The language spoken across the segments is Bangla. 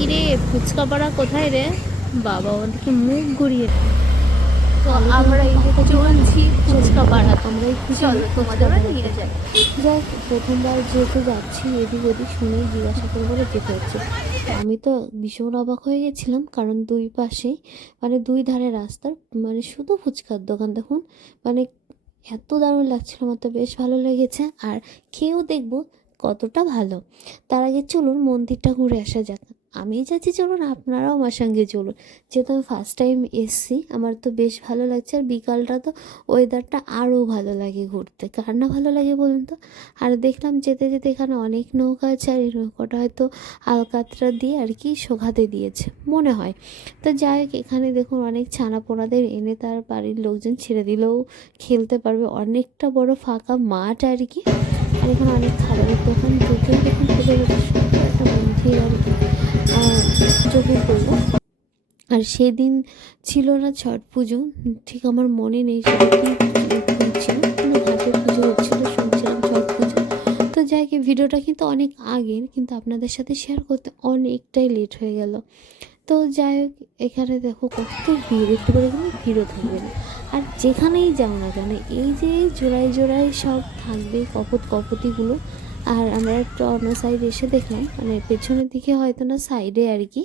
কিরে ফুচকা পাড়া কোথায় রে? বাবা ওদিকে মুখ ঘুরিয়ে। তো আমরা এই যে চলছি ফুচকা পাড়া, তোমরাই চলো তোমাদেরও নিয়ে যাই। যাই হোক, প্রথমবার যেহেতু যাচ্ছি এদিক ওদিক শুনেই জিজ্ঞাসা করে বলে যেতে হচ্ছে। তো আমি তো ভীষণ অবাক হয়ে গেছিলাম, কারণ দুই পাশেই মানে দুই ধারে রাস্তার মানে শুধু ফুচকার দোকান। দেখুন মানে এত দারুণ লাগছিল, আমার তো বেশ ভালো লেগেছে। আর খেয়েও দেখবো কতটা ভালো। তার আগে চলুন মন্দিরটা ঘুরে আসা যাক। আমি যাচ্ছি, চলুন আপনারাও আমার সঙ্গে চলুন। যেহেতু আমি ফার্স্ট টাইম এসছি, আমার তো বেশ ভালো লাগছে। আর বিকালটা তো ওয়েদারটা আরও ভালো লাগে ঘুরতে, কার না ভালো লাগে বলুন তো। আর দেখলাম যেতে যেতে এখানে অনেক নৌকা আছে, আর এই নৌকাটা হয়তো আলকাতরা দিয়ে আর কি শোকাতে দিয়েছে মনে হয়। তো যাই হোক, এখানে দেখুন অনেক ছানা পোনাদের এনে তার বাড়ির লোকজন ছেড়ে দিলেও খেলতে পারবে। অনেকটা বড় ফাঁকা মাঠ আর কি। আর এখানে অনেক খাবারের দোকান, যদিও দেখুন খুবই সুন্দর একটা মন্দির আর কি চোখে পড়লো। আর সেদিন ছিল না ছট পুজো, ঠিক আমার মনে নেই সেটা কি ছিল, কিন্তু ঘাটে পুজো হচ্ছিলো, শুনছিলাম ছট পুজো। তো যাই হোক, ভিডিওটা কিন্তু অনেক আগের, কিন্তু আপনাদের সাথে শেয়ার করতে অনেকটাই লেট হয়ে গেল। তো যাই হোক, এখানে দেখো কত ভিড়, একটু করে কিন্তু ভিড়ও থাকবে না। আর যেখানেই যাও না কেন এই যে জোড়ায় জোড়ায় সব থাকবে কপতিগুলো। আর আমরা একটা অন্য সাইড এসে দেখলাম, মানে পেছনের দিকে হয়তো না, সাইডে আর কি।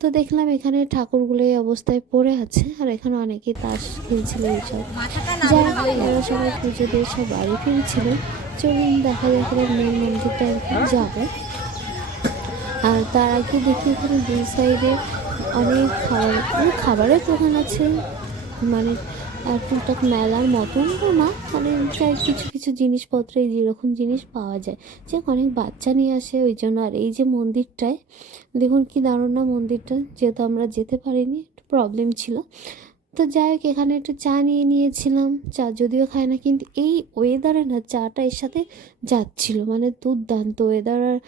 তো দেখলাম এখানে ঠাকুরগুলো এই অবস্থায় পড়ে আছে, আর এখানে অনেকে তাস খেলছিল এইসব। যাই হোক, এরা সবাই পুজো দিয়ে সব বাড়ি ফিরছিল। চলুন দেখা যাক এবার মেন মন্দিরটা আর কি যাবো। আর তার আগে দেখি এখানে দুই সাইডে অনেক খাবারের দোকান আছে, মানে টুকটাক মেলার মতন তো না, মানে প্রায় কিছু কিছু জিনিসপত্র এই যেরকম জিনিস পাওয়া যায়, যে অনেক বাচ্চা নিয়ে আসে ওই জন্য। আর এই যে মন্দিরটায় দেখুন কি দারুণ না মন্দিরটা, যেহেতু আমরা যেতে পারিনি, একটু প্রবলেম ছিল। তো যাই হোক, এখানে একটু চা নিয়ে নিয়েছিলাম। চা যদিও খায় না, কিন্তু এই ওয়েদারে না চাটা এর সাথে যাচ্ছিল, মানে দুর্দান্ত ওয়েদার। আর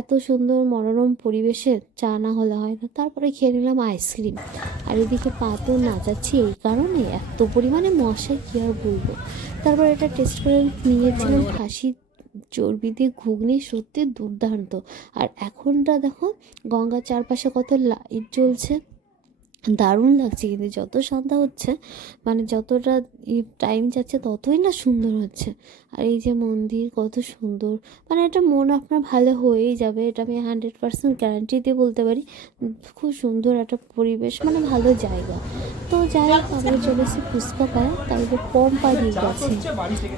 এত সুন্দর মনোরম পরিবেশে চা না হলে হয় না। তারপরে খেয়ে নিলাম আইসক্রিম। আর এদিকে পা তো নাচাচ্ছি এই কারণে, এত পরিমাণে মশা কী আর বলবো। তারপর এটা টেস্ট করে নিয়েছিলাম খাসি চর্বি দিয়ে ঘুগনি, সত্যি দুর্দান্ত। আর এখনটা দেখো গঙ্গার চারপাশে কত লাইট জ্বলছে, দারুণ লাগছে। কিন্তু যত সন্ধ্যা হচ্ছে, মানে যতটা টাইম যাচ্ছে ততই না সুন্দর হচ্ছে। আর এই যে মন্দির কত সুন্দর, মানে এটা মন আপনার ভালো হয়েই যাবে, এটা আমি 100% গ্যারান্টি দিয়ে বলতে পারি। খুব সুন্দর একটা পরিবেশ, মানে ভালো জায়গা। তো যাই হোক, আমরা চলে এসেছি ফুচকা পাড়া, তারপরে পম্পা দিয়ে গেছে।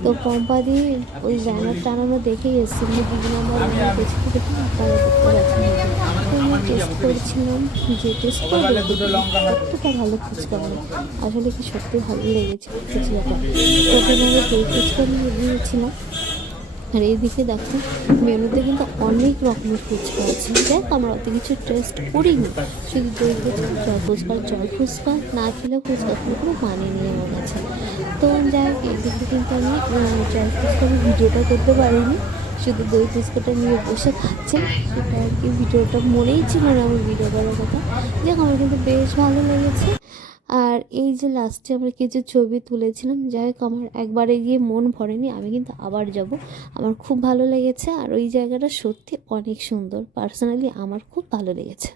তো পম্পা দিয়ে ওই ব্যানার টানানো দেখেই এসেছি, মানে দিদি আমার পেছনে দেখুন আপনারা দেখতে পাচ্ছেন। তো আমি টেস্ট করেছিলাম, যে টেস্ট করে কতটা ভালো ফুচকা হয়। আসলে কি সত্যি ভালো লেগেছে ফুচকাটা। প্রথমে আমি দই ফুচকা নিয়েছিলাম। আর এইদিকে দেখো মেনুতে কিন্তু অনেক রকমের ফুচকা আছে। দেখ আমরা অত কিছু টেস্ট করিনি, শুধু দই ফুচকা, জল ফুচকা, জল ফুচকা না খেলে ফুচকা খেলে কোনো মানে নেই আমার কাছে। তো যাই হোক, এইদিকে কিন্তু আমি জল ফুচকা আমি ভিডিওটা করতে পারিনি, শুধু দই ফুচকাটা নিয়ে বসে খাচ্ছিলাম। সেটা আর কি ভিডিওটা মনেই ছিল না আমার ভিডিও করার কথা। যাক, আমার কিন্তু বেশ ভালো লেগেছে। আর এই যে লাস্টে আমরা কিছু ছবি তুলেছিলাম। যাই হোক, আমার একবারে গিয়ে মন ভরেনি, আমি কিন্তু আবার যাব। আমার খুব ভালো লেগেছে, আর ওই জায়গাটা সত্যি অনেক সুন্দর, পার্সোনালি আমার খুব ভালো লেগেছে।